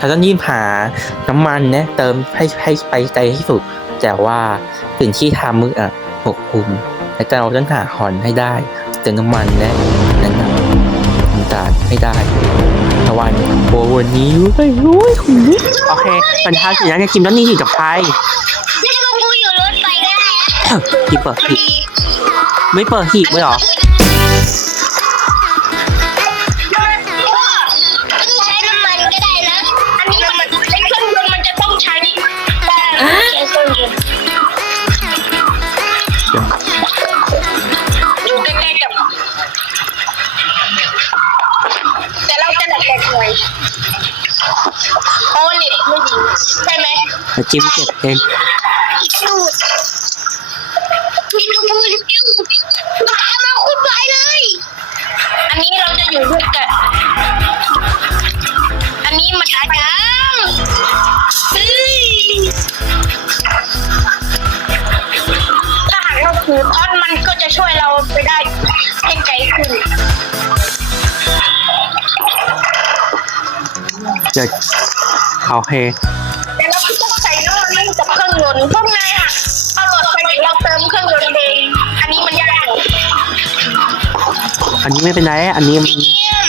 เราต้องรีบหาน้ำมันนะเติมให้ให้ไปไกลที่สุด แต่ว่าสิ่งที่ทำมืออะปกคุมแล้วก็เราต้องหาหอนให้ได้เติมน้ำมันนะนั่นนะต่างให้ได้ตะวันโบวันนี้เว้ยโอ้ยคุณโอเคปัญหาสินะเนี่ยคิมต้องนี่อยู่กับใครนี่ก็กูอยู่รถไฟก็ได้อะที่เปิดหีบไม่เปิดหีบไว้หรอ แต่คิมเก็บเองสูตรนี่ก็พูดตามมาคุณไปเลย อันนี้เราจะอยู่ด้วยกัน อันนี้มันอาจารย์เฮ้ยถ้าหากเราถือค้อนมันก็จะช่วยเราไปได้ให้ไกลขึ้นเดี๋ยวโอเคแต่เร ไม่เป็นไร อันนี้มันเยี่ยม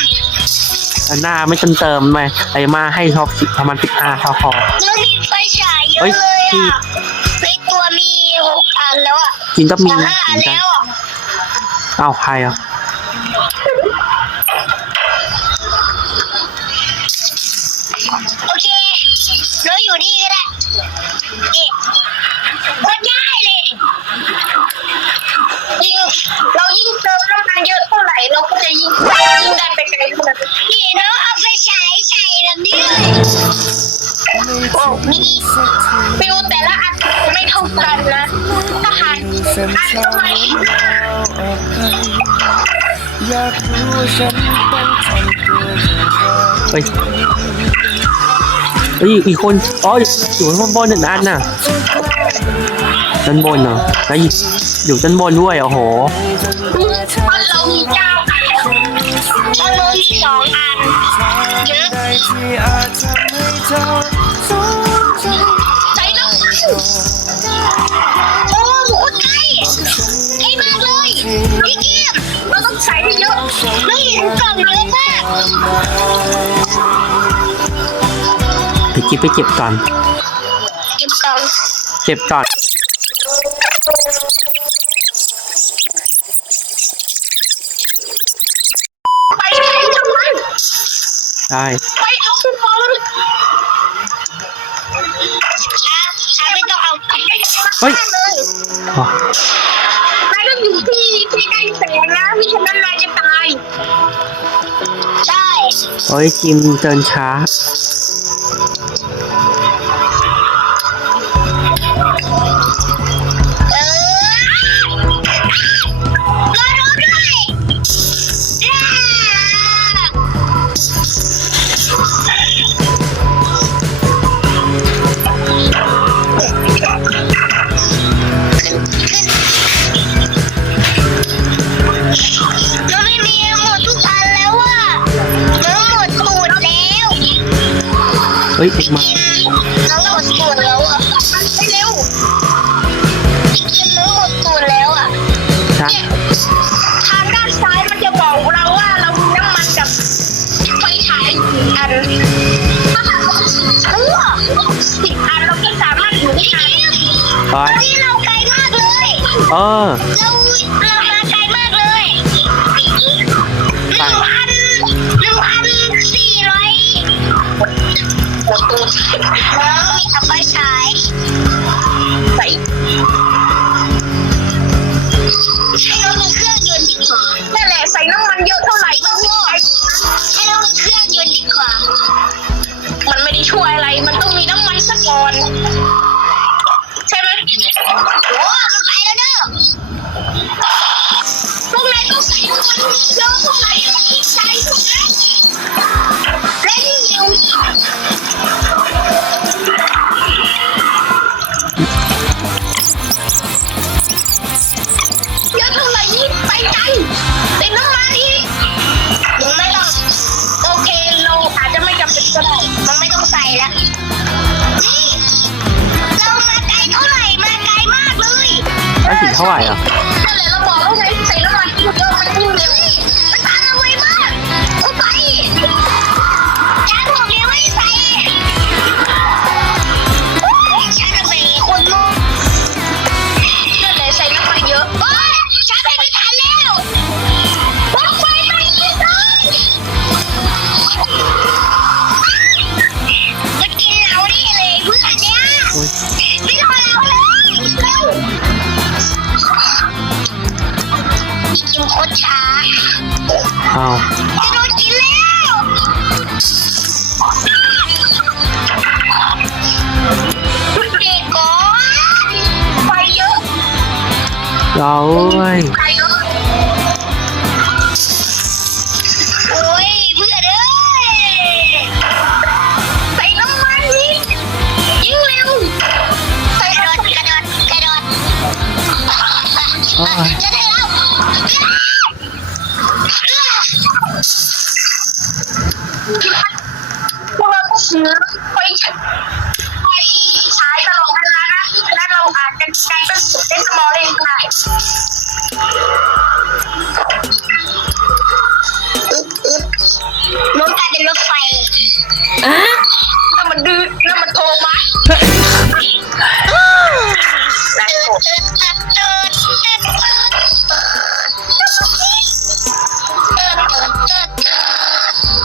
อันหน้าไม่จนเติมไปไอ้มาให้ท็อปประมาณสิบห้าเท่าพอแล้วมีไฟฉายเยอะเฮ้ยเลยที่อะในตัวมีหกอันแล้วอะกินก็มีสามห้าอันเหมือนกันแล้วอะอ้าวใครอะ มีฟิวแต่ละอันไม่เท่ากันนะทหารอันก็ไม่อยากรู้ว่าฉันต้องทำตัวอย่างไรเฮ้ยเฮ้ยอีกคนอ๋ออยู่ข้างบนหนึ่งอันน่ะด้านบนเหรอแล้วอยู่ด้านบนด้วยโอ้โหมันเรามีเก้าอันแล้วเรามีสองอันเยอะ ไม่เห็นกล่องเยอะมากไปกิบไปเก็บก่อน เก็บกล่องเก็บก่อน ไปใส่น้ำมันได้ไปเอาขึ้นมาเลยช้าช้าไม่ต้องเอาไปเฮ้ยเลยอ๋อ นายต้องอยู่ที่ที่ใกล้แสงนะมิฉะนั้นนายจะ โอ้ยจิมเดินช้า มาน้องหมดตูดแล้วอะไปเร็วกินน้องหมดตูดแล้วอะช้าเนี่ยทางด้านซ้ายมันจะบอกเราว่าเรามีน้ำมันกับไฟฉายกี่อันถ้าหากว่าเออสิบอันเราก็สามารถอยู่ได้นานไปตอนนี้เราไกลมากเลย เออ เราเรา ถึงเท่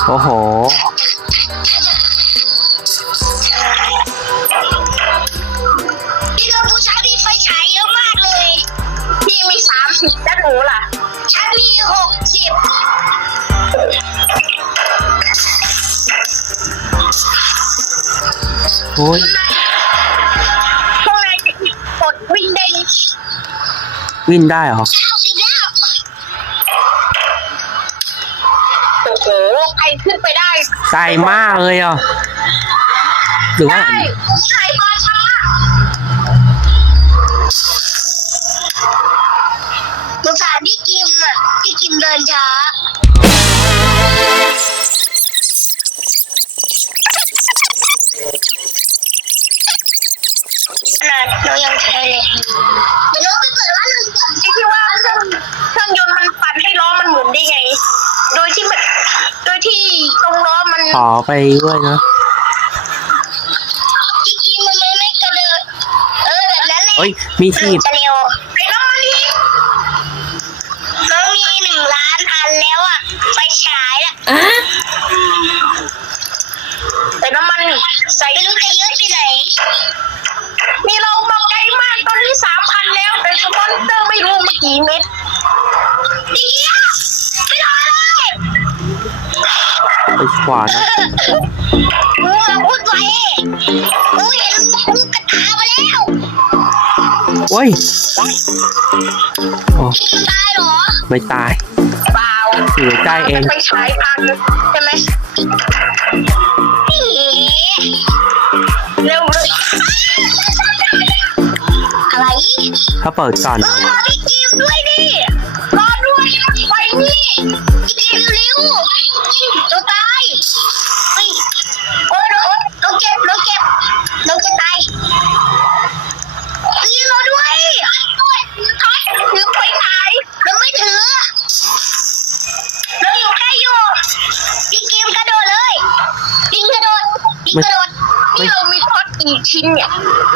โอ้โห พี่กัมพูชามีไฟฉายเยอะมากเลย พี่มีสามสิบแล้วหนูล่ะ ฉันมีหกสิบโอ้ยข้างในจะกดวิ่งได้ วิ่งได้เหรอเก้าสิบแล้ว โอ้โห ใครขึ้น ไปได้ไกลมากเลยอะหรือว่าได้ใครมาสงสารพี่กิมอะพี่กิมเดินช้าขนาดเรายังใช้เลย อมันขอไปด้วยนะจริงๆมันไม่กระเดินเออแบบนั้นแหละเอ้ย มีที่จะเร็วไอ้น้องมันนี่น้องมีหนึ่งล้านอันแล้วอะไฟฉายอะไอ้น้ำมันใส่ไม่รู้จะเยอะที่ไหน ขวานะมึงมาพูดไว้กูเห็นมึงกระตามาแล้วโอ้ยโอ้มึงตายเหรอ ไม่ตายเปล่าอยู่ใกล้เองไปฉายพังใช่ไหมเร็วเลยอะไร ถ้าเปิดก่อนเออรอพี่กิมด้วยดิรอด้วยไปนี่พี่กิมเร็ว ท็อ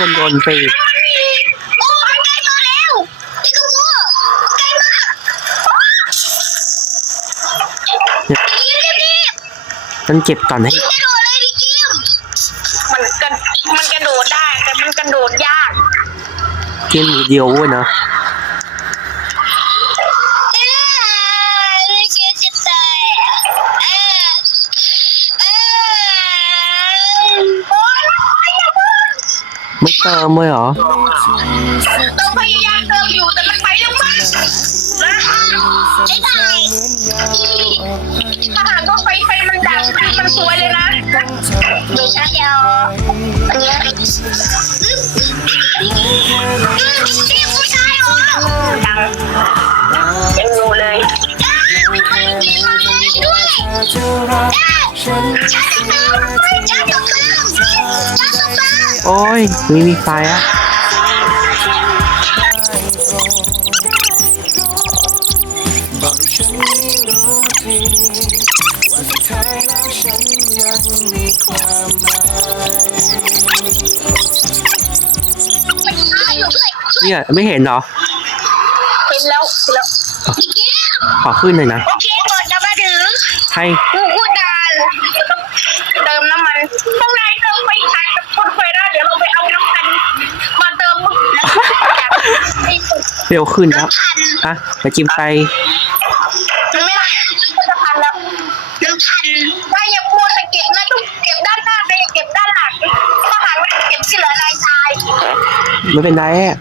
เติมเครื่องยนต์ฟรีโอ้มันใกล้ตัวแล้วพี่กูกูใกล้มากพี่กิมรีบต้องเก็บก่อนให้ๆกระโดดเลยพี่กิมมันกระมันกระโดดได้แต่มันกระโดดยาก เกมมือเดียวเว้ยนะ ไม่เติมเลยเหรอเราพยายามเติมอยู่แต่มันไปเร็วมากนะไอ้ตายถ้าหากว่าไฟไฟมันดับมันสวยเลยนะเดี๋ยวฉันจะเอาอันเนี้ยนี่ผู้ชายเหรอดังยังอยู่เลยด้วยฉันจะเติมฉันจะเติม โอ้ยมีมีไฟอะบอกฉันไม่รู้ทีว่าสุดท้ายแล้วฉันยังมีความหมายไม่ใช่หนูช่วยช่วยเนี่ยไม่เห็นเหรอเห็นแล้วเห็นแล้วอีกแก้วขอขึ้นเลยนะ โอเคก่อนจะมาถึงให้ เร็วขึ้นแล้วน้ำพันอะไปจิ้มไป มันไม่ก็จะพันแล้วน้ำพันถ้าอย่าพูดสะเก็บนะต้องเก็บด้านหน้าไปเก็บด้านหลังถ้าหากไม่เก็บที่เหลือลายทรายไม่เป็นไรอะ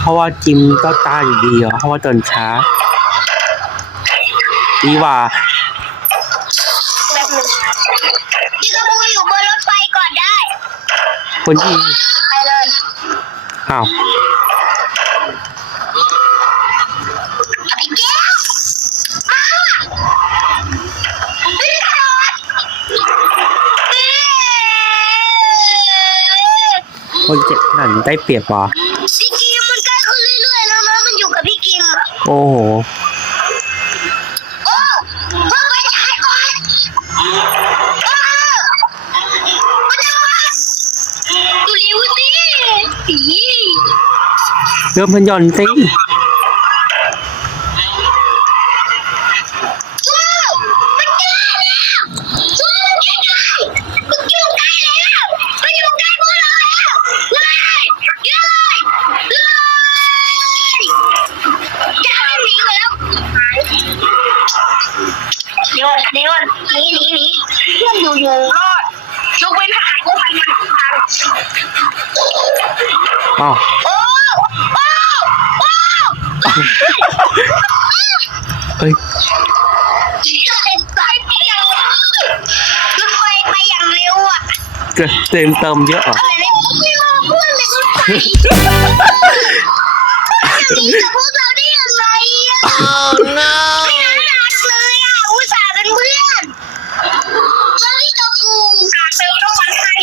เพราะว่าจิมก็ตายอยู่ดีเหรอเพราะว่าเดินช้า ดีกว่า แบบหนึ่งพี่กระพูอยู่บนรถไฟก่อนได้คนที่ไปเลยอ้าว ไอ้แก้วมาพี่ขอด คนเจ็บขนาดนี้ได้เปรียบเหรอพี่กิมมันใกล้ขึ้นเรื่อยๆแล้วนะมันอยู่กับพี่กิมอะโอ้โหโอ้เพิ่งไปฉายก่อนโอ้มันจะมาดูเร็วสิอี เริ่มพันหย่อนสิ ฮ้ยไปไปอย่างรถไฟไปอย่างเร็วอะเกิดเต็มเติมเยอะเหรออะไรเนี่ยไม่รอเพื่อนเลยรถไฟจะหนีจากพวกเราได้ยังไงอะไม่น่ารักเลยอะอุตส่าห์เป็นเพื่อนแล้วที่ตัวกูอาเติมน้ำมันให้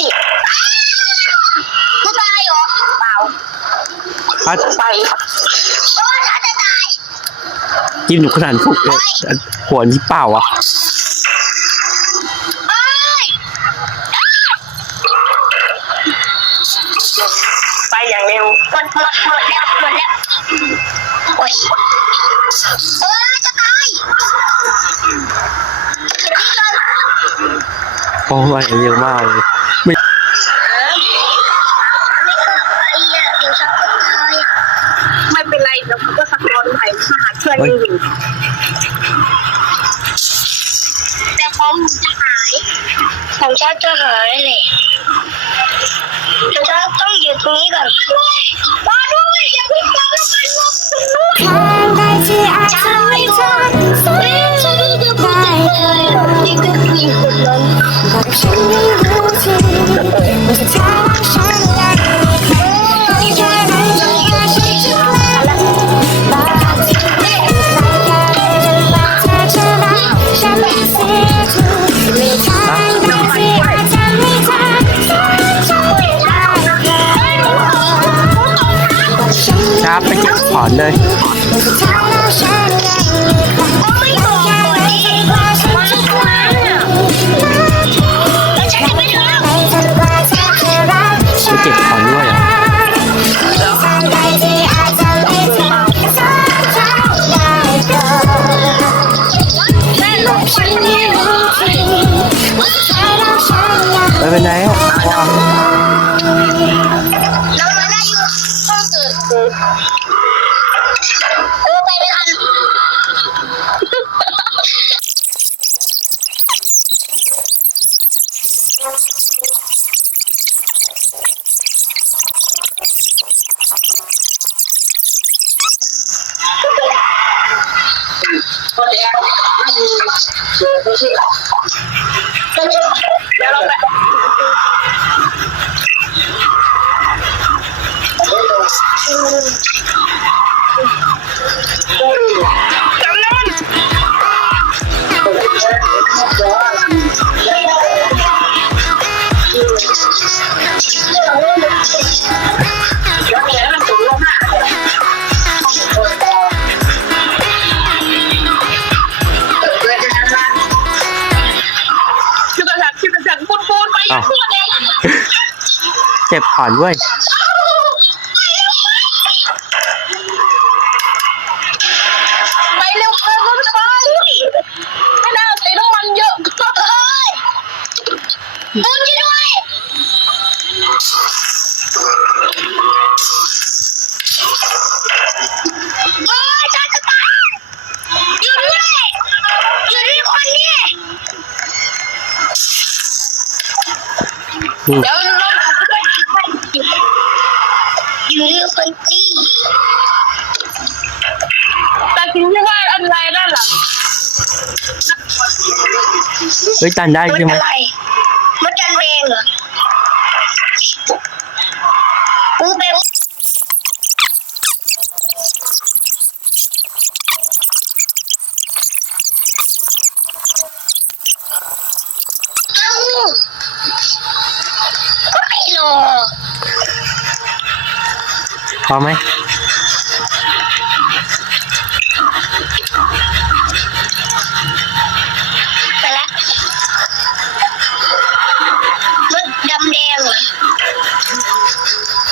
กูตายเหรอเปล่า พัดไป จิ้มหนูขนาดถูกเลยหัวนี่เปล่าอะเอ้ยไปอย่างเร็วหมดหมดหมดแล้วหมดแล้วโอ้ยเออจะตายนี่ก่อนโอ้ยเยอะมากเลย ยังอยู่แต่ของหนูจะหายของฉันจะหายเลยเดี๋ยวฉันต้องอยู่ตรงนี้ก่อน นยั บก่อนด้วยไปเร็วเกินรถไฟไม่น่าใส่น้ำมันเยอะเกินเลยตูนช่วยด้วยเอ้ยจ้าจะตายอยู่ด้วยอยู่ด้วยคนนี้อืมเดี๋ยว เฮ้ยตันได้ใช่ไหมรมันจันแรงเหรอกูไปเอ้าก็ไม่หรอกพอไหม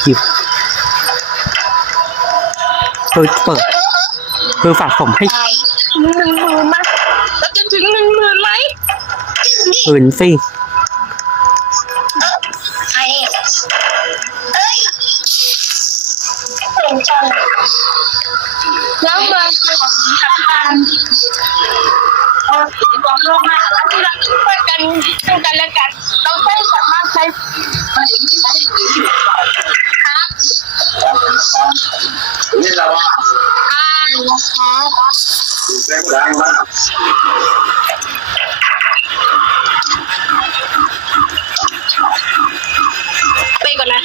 หยิบเปิดเปิดเออเออคือฝากผมให้ไปหนึ่งหมื่นไหมเราจะถึงหนึ่งหมื่นไหมถึงดิอื่นสิเออใครเอ้ยเห็นจังแล้วมาคือของทำการเออความโลภมากที่เราช่วยกันช่วยกันและกัน เราใช้สามารถใช้ครับ นี่เราว่าอ่าครับแรงดังมากไปก่อนนะ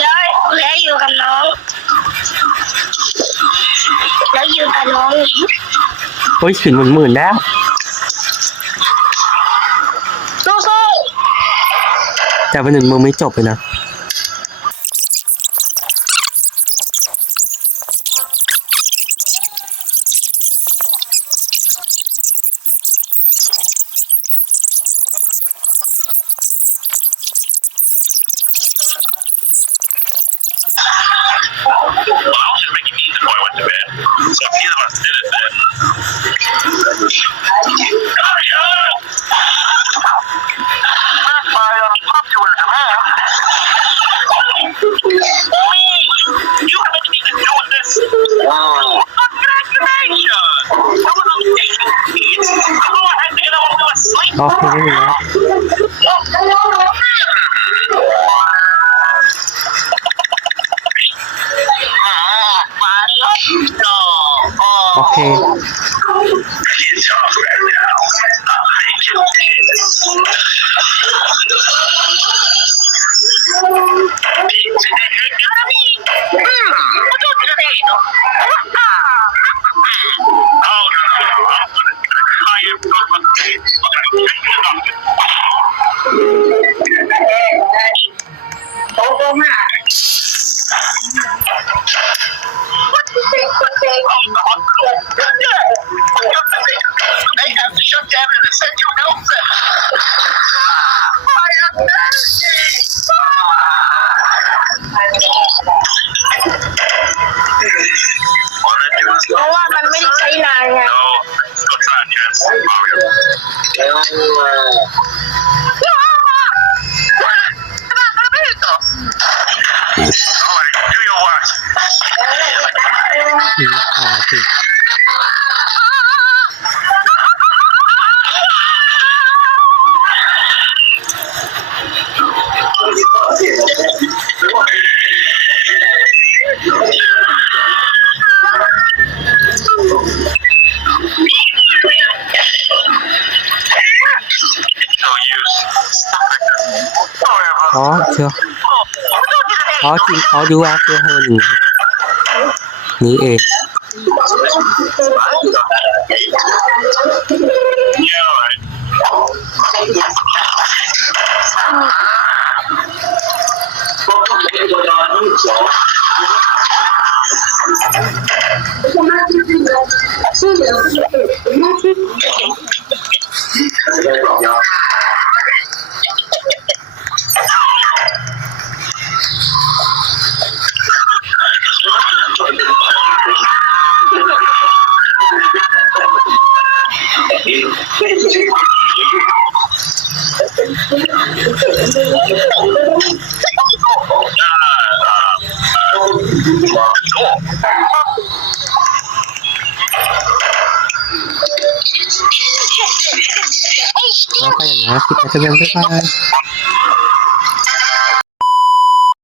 แล้วแล้วอยู่กับน้อง แล้วอยู่กับน้องเฮ้ยถึงหมื่นหมื่นแล้วสู้แต่วันหนึ่งมึงไม่จบเลยนะ Aferin ya. ยวอ๋อจริงอ๋อดูอาเจอเฮอร์นี่เอง Yeah, right. แล้